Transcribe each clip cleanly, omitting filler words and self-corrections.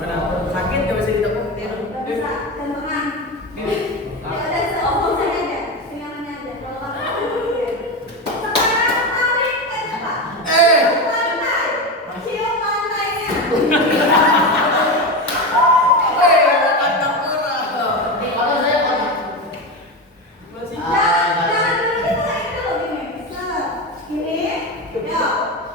Benar. Sakit gak bisa ditepukin. Gak bisa, gantengan. Ya udah seopposnya aja, singamannya aja. Kalau kamu sekarang tarik ke depan. Lantai, cium lantainya. Jangan dulu kita ini dulu gini. Gini, ya.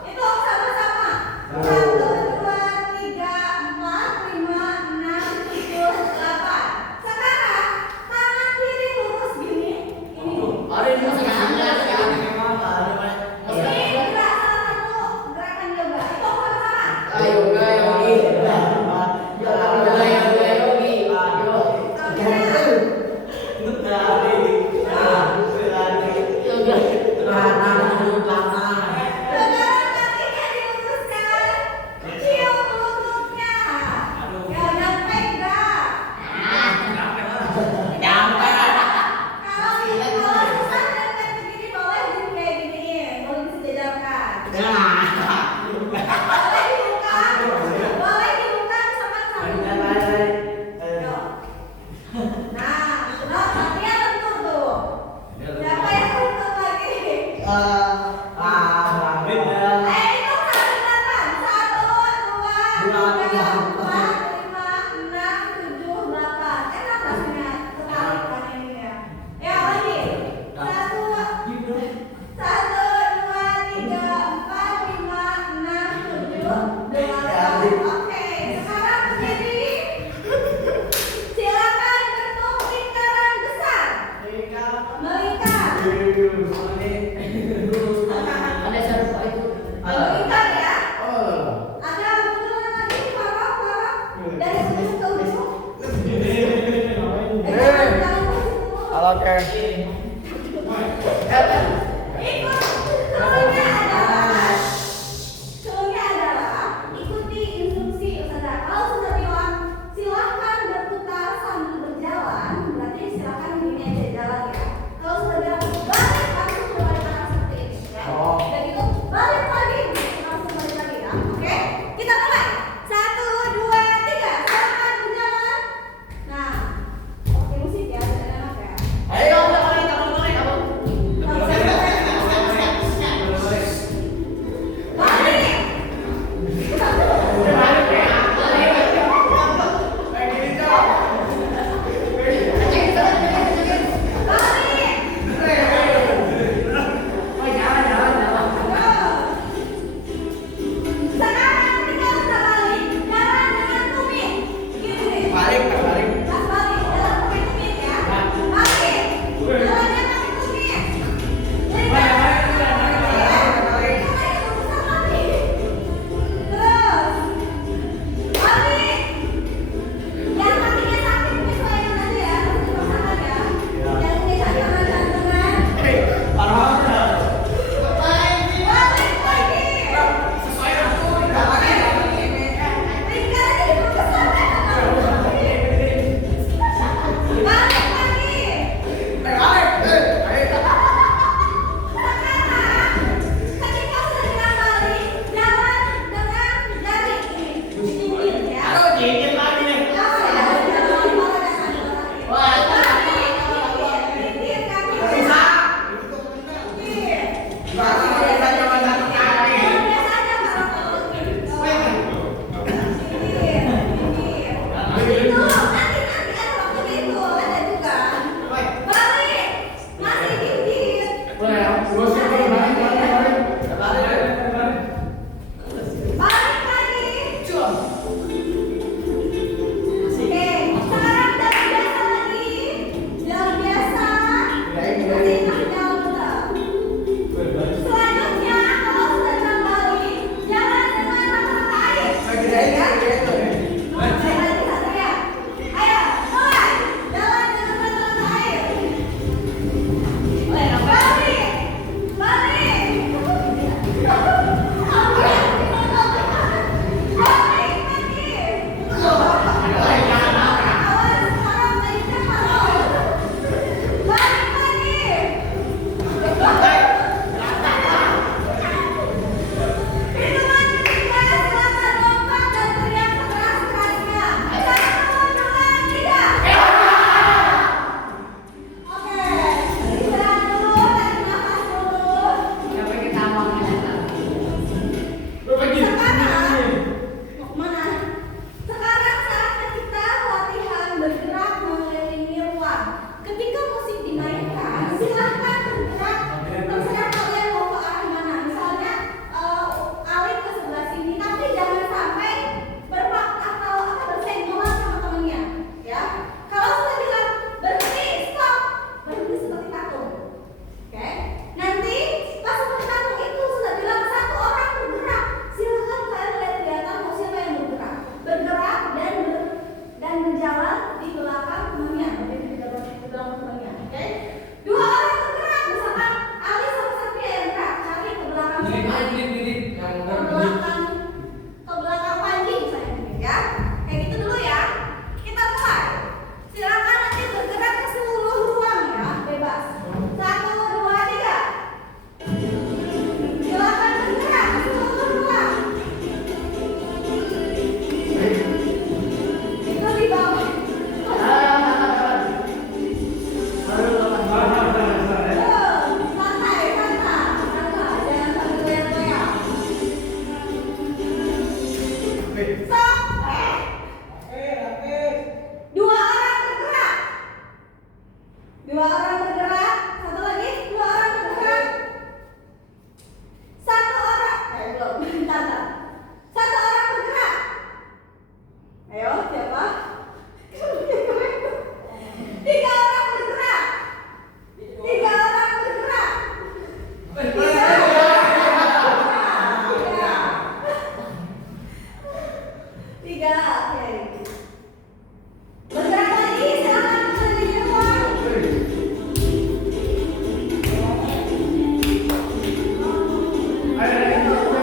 Itu sama-sama. 1, 2, 3, 4, 5, 6, 7, 8. Sekarang tangan kiri lurus gini. Ini. Ini gerak salah satu gerakan yoga. Itu sama-sama. Sekarang kakinya diluruskan. Cium lututnya. Jangan pegang. Kalau susah dan kayak begini boleh jadi kayak gini, boleh disejajarkan. Boleh dibuka sama-sama. Yuk. Nah, latihan lentur tuh. Siapa yang lentur lagi? Itu sambil delapan. 1, 2, 3, 4, 5, 6, 7, 8. Enak rasanya ketarik kan ini ya. Ya lagi. 1, 2, 3, 4, 5, 6, 7, 8. Oke, sekarang berdiri. Silakan bentuk lingkaran besar. Melingkar. Melingkar ya. Ada munduran lagi, marah. Dari ujung ke ujung. Oke. Ikut cluenya adalah ikuti instruksi Ustazah. Kalau sudah bilang silahkan berputar sambil berjalan, berarti silahkan begini aja jalan ya. Kalau sudah bilang balik langsung balik arah seperti ini ya. Udah gitu balik lagi langsung balik lagi ya. Oke, kita mulai. 1, 2, 3, silakan berjalan. Nah, oke musik ya, sudah enak ya. Sekarang ketika sudah balik, jalan dengan tumit. Gini. Pas balik, jalan pakai tumit ya. Balik, jalannya pakai tumit. Terus, balik. Yang kakinya sakit menyesuaikan aja ya, dipaksakan ya. Yang ini jangan jantungan. Balik lagi. Lingkar aja dibesar kan? Balik lagi. Sekarang, ketika sudah bilang balik, jalan dengan jari ini, cincin ya. Apa ya? Cincin kaki. Selanjutnya, kalau sudah bilang balik, jalan dengan rata-rata air. Ayo, mulai. Jalan dengan rata-rata air. Balik. Balik lagi. Ayo, siapa? 3 orang bergerak. 3 orang bergerak. 3. Oke. Bergerak lagi, silakan kembali ke ruang. Kembali ke ruang.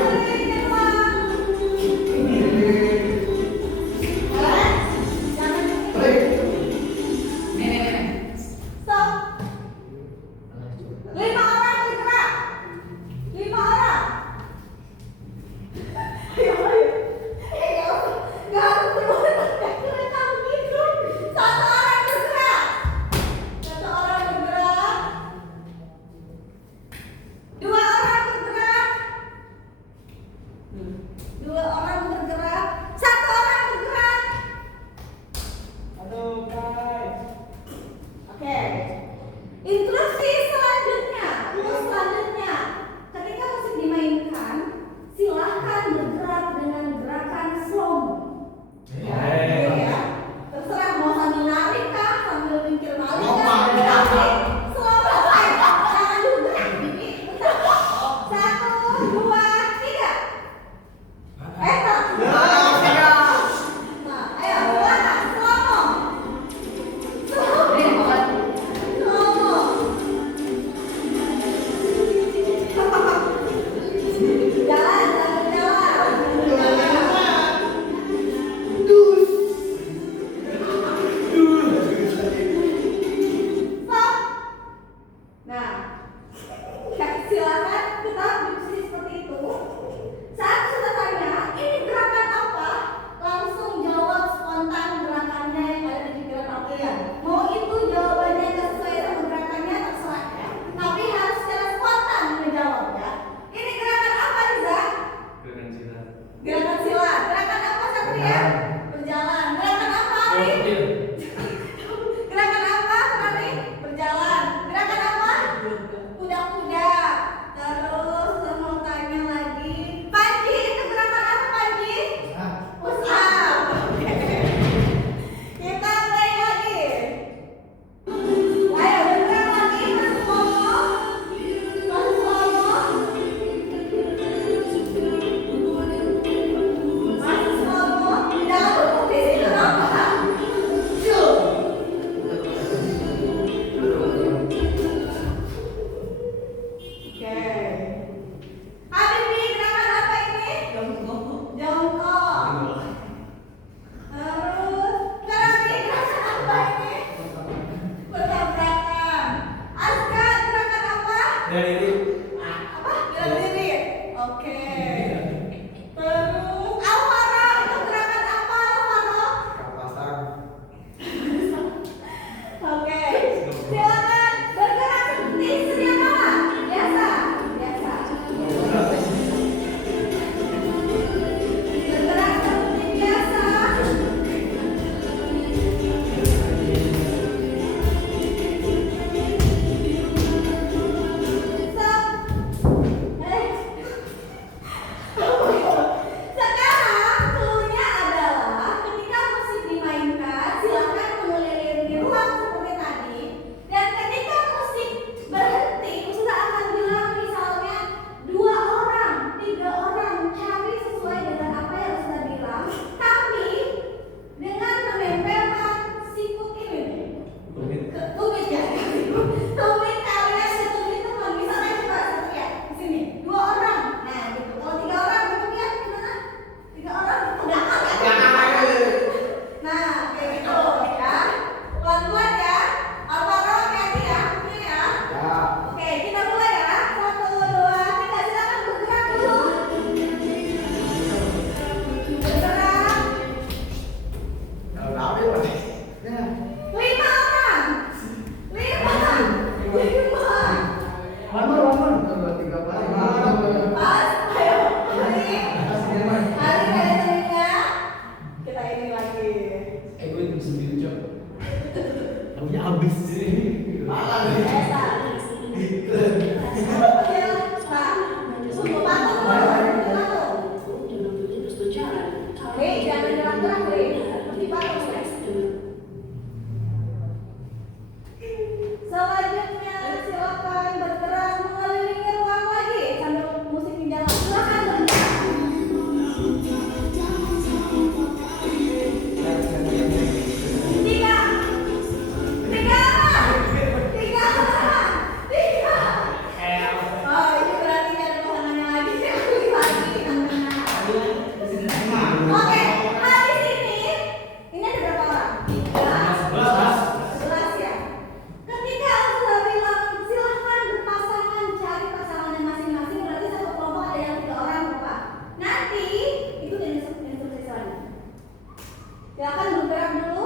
Silakan bergerak dulu.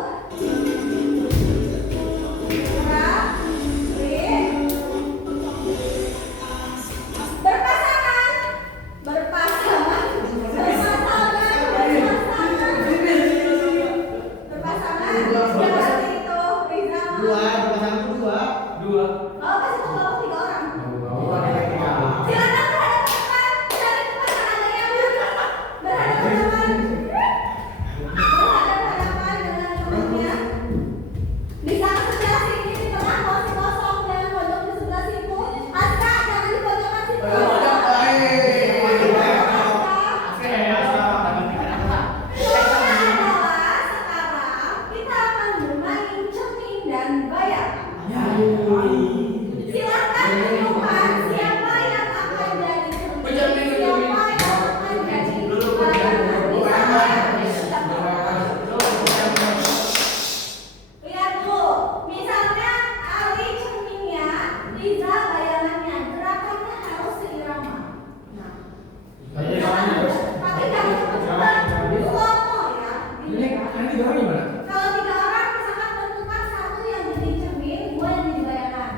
Bergerak. Berpasangan. Berpasangan. Berarti itu Riza. Dua, berpasangan itu dua. Oh, kasih tahu bapak 3 orang. Dua, tiga. Silakan berhadapan cari pasangan yang berhadapan dengan temannya. Bisa ke sebelah sini di tengah kursi kosong dan pojok di sebelah situ. Aska, jangan di pojokan situ. Soalnya adalah sekarang kita akan bermain cermin dan bayangan. Silakan tentukan siapa yang akan jadi cermin, siapa yang akan jadi bayangan. Lihat dulu, misalnya Ali cerminnya, Riza bayangannya, gerakannya harus seirama. Nah, tapi jangan cepat-cepat, slow-mo ya. Kalau 3 orang, misalkan tentukan satu yang jadi cermin, 2 yang jadi bayangan.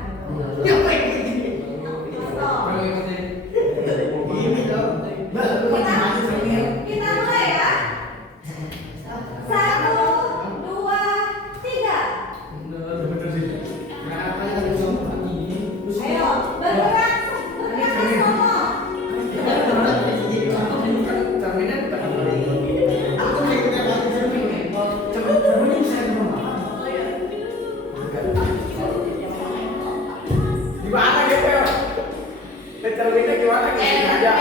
Kita mulai ya. 1, 2, 3. Ayo, bergerak semua. Gimana gitu? Cerminnya gimana? Gini aja.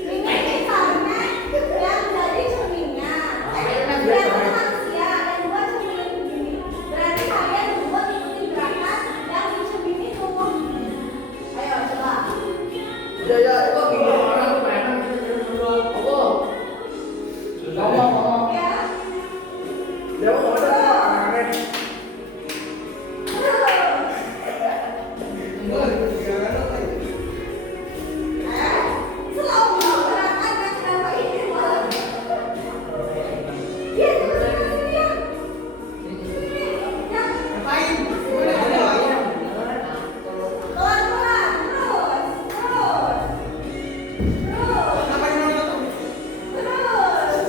Ini misalnya yang jadi cerminnya. Berarti manusia dan 2 cermin begini. Berarti kalian berdua ikuti gerakan yang di cermin itu. Ayo coba. Ya, itu gini orang mainan kita jadi berdua. Ngomong. Ya. Dia mau ada aneh. Slow-mo gerakannya kenapa ini malah? Ya, sini ya. Ya. Ngapain? Pelan-pelan, terus. Ngapain nonton? Terus.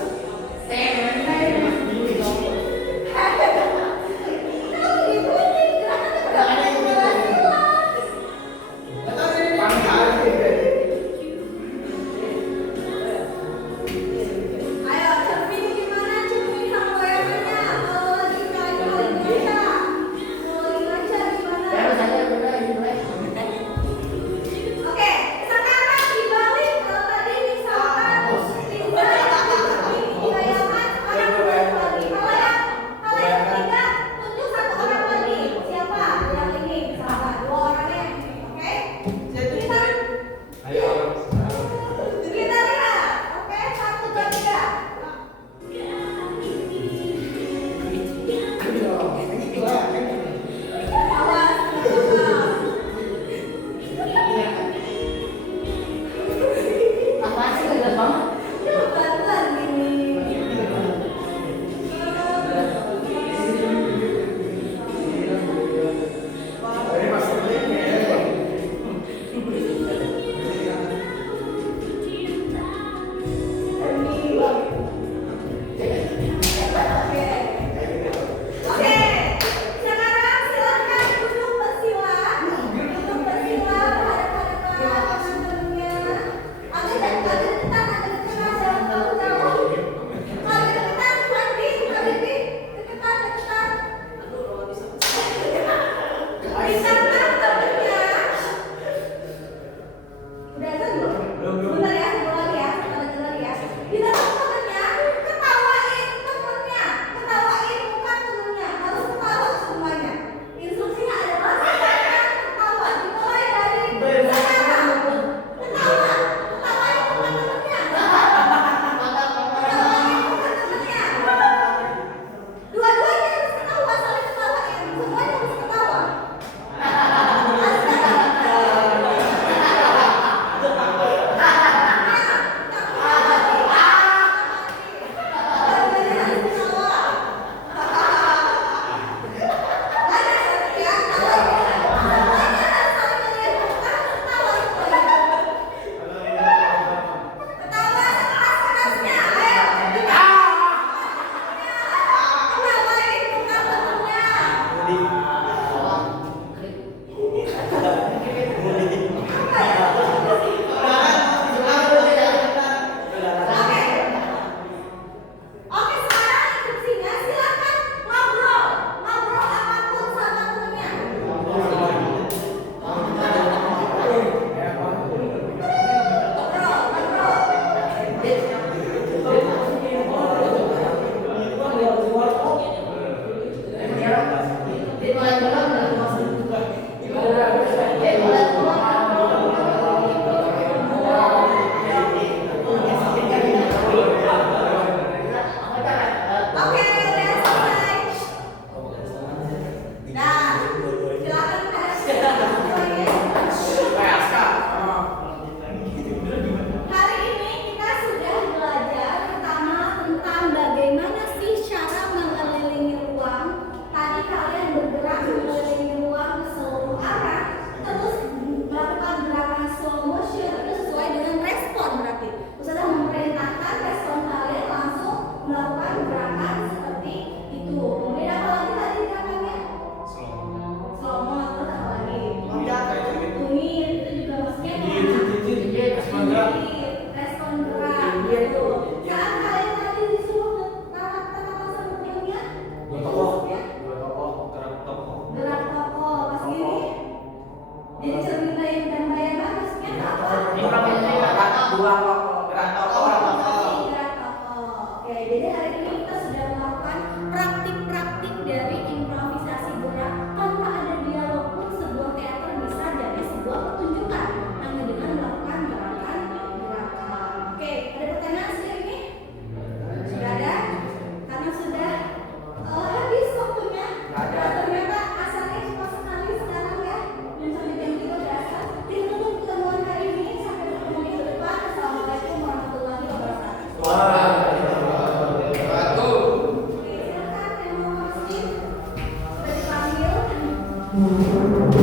jadi hari ini kita sudah melakukan praktik-praktik dari improvisasi gerak tanpa ada dialog pun. Sebuah teater bisa jadi sebuah pertunjukan hanya dengan melakukan gerakan-gerakan. Oke, ada pertanyaan sih ini? Sudah ada? Karena sudah habis waktunya. Ternyata asalnya cuma sekali sekarang ya. Dan sampai jam 3 udah asal. Kita tutup pertemuan hari ini. Sampai bertemu minggu depan. Assalamualaikum warahmatullahi wabarakatuh. Oke, silakan yang mau masuk. Sudah dipanggil.